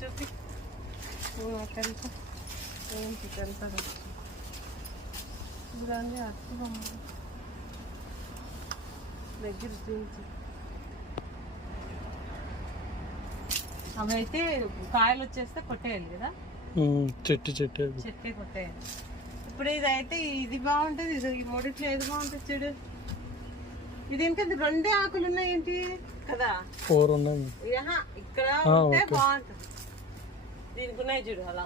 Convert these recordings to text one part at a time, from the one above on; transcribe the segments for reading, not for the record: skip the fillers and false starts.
చూపి తెలుసు ఏంటి తెలుసా దాన్ని అర్థం దగ్గర చూసి అవైతే కాయలు వచ్చేస్తే కొట్టేయాలి కదా, చెట్టే కొట్టేయాలి. ఇప్పుడు ఇది అయితే ఇది బాగుంటది, ఇది ఈ మూడిట్లో ఏది బాగుంటుంది చూడు. ఇది ఏంటంటే రెండే ఆకులు ఉన్నాయి ఏంటి కదా, 4 ఉన్నాయి. ఇక్కడ ఉంటే బాగుంటుంది. దీనికి ఉన్నాయి చూడు అలా.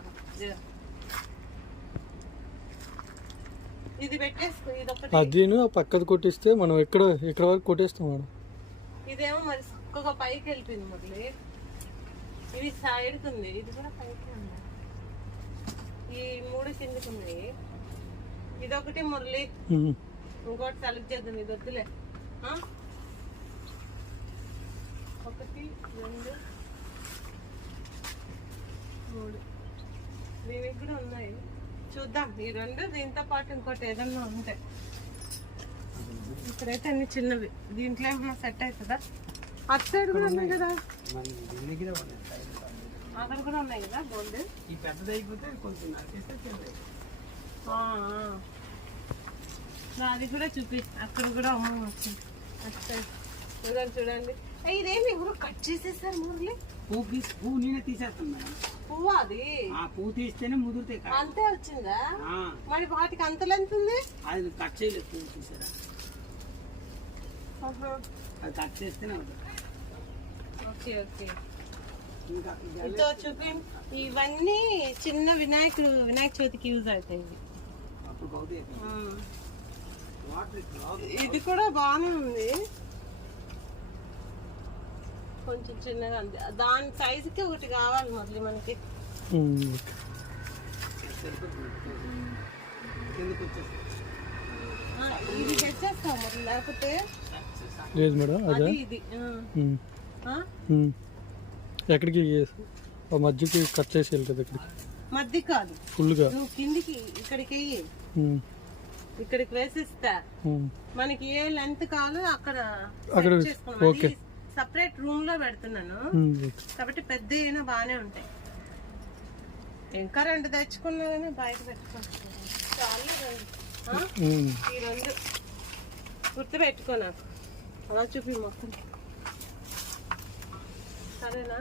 ఇది పెట్టేసుకో, ఇది ఒకటి. అది పక్కది కొట్టిస్తే మనం ఇక్కడ వరకు కొట్టేస్తాం మేడం. ఇదేమో మరి ఒక్కొక్క పైకి వెళ్ళిపోయింది మురళి. ఇది సైడ్కి ఉంది, ఇది కూడా పైకి ఉంది. ఈ 3 కిందకి ఉన్నాయి. ఇదొకటి మురళి, ఇంకోటి సెలెక్ట్ చేద్దాం. ఇది వద్దులే. 1 2 3 దీనికి కూడా ఉన్నాయి. చూద్దాం ఈ 2, దీంతో పాటు ఇంకోటి ఏదన్నా ఉంటే. ఇక్కడైతే అన్ని చిన్నవి, దీంట్లో ఏమన్నా సెట్ అవుతుందా? అటు సైడ్ కూడా ఉన్నాయి కదా, అక్కడ కూడా ఉన్నాయి కదా బోల్డ్. అది కూడా చూపి, అక్కడ కూడా అమ్మ వచ్చింది. అటు సైడ్ చూడండి చూడండి. ఇదేమి ఎవరు కట్ చేసేసారు మురళి? పువ్వు నేనే తీసేస్తాను మేడం. పువ్వు అది పువ్వు తీస్తేనే ముదురుతాయి. అంతే వచ్చిందా? మరి వాటికి అంత లెంత్ ఉంది. అది కట్ చేయలేదు, పువ్వు చూసారా? అది కట్ చేస్తేనే అవుతుంది. Okay okay. ఇదో చూపి, ఇవన్నీ చిన్న వినాయక చవితికి యూజ్ అవుతాయి. ఇది కూడా బాగానే ఉంది, కొంచెం చిన్నగా ఉంది. దాని సైజుకి ఒకటి కావాలి మళ్ళీ మనకి. ఇది తెచ్చేస్తాం మరి, లేకపోతే లేదు మేడం. అదే ఇది ఎక్కడికి మధ్యకి కట్ చేసి వెళ్తుంది. ఇక్కడికి మధ్య కాదు, ఫుల్గా నువ్వు కిందికి ఇక్కడికి ఇక్కడికి వేసిస్తా. మనకి ఏ లెంత్ కావాలో అక్కడ చేసుకున్నాం. సపరేట్ రూమ్ లో పెడుతున్నాను కాబట్టి పెద్ద అయినా బాగానే ఉంటాయి. ఇంకా 2 తెచ్చుకున్నా బయట పెట్టుకుంటున్నాను. ఈ 2 గుర్తు పెట్టుకో, నాకు అలా చూపి మొత్తం. సరేనా?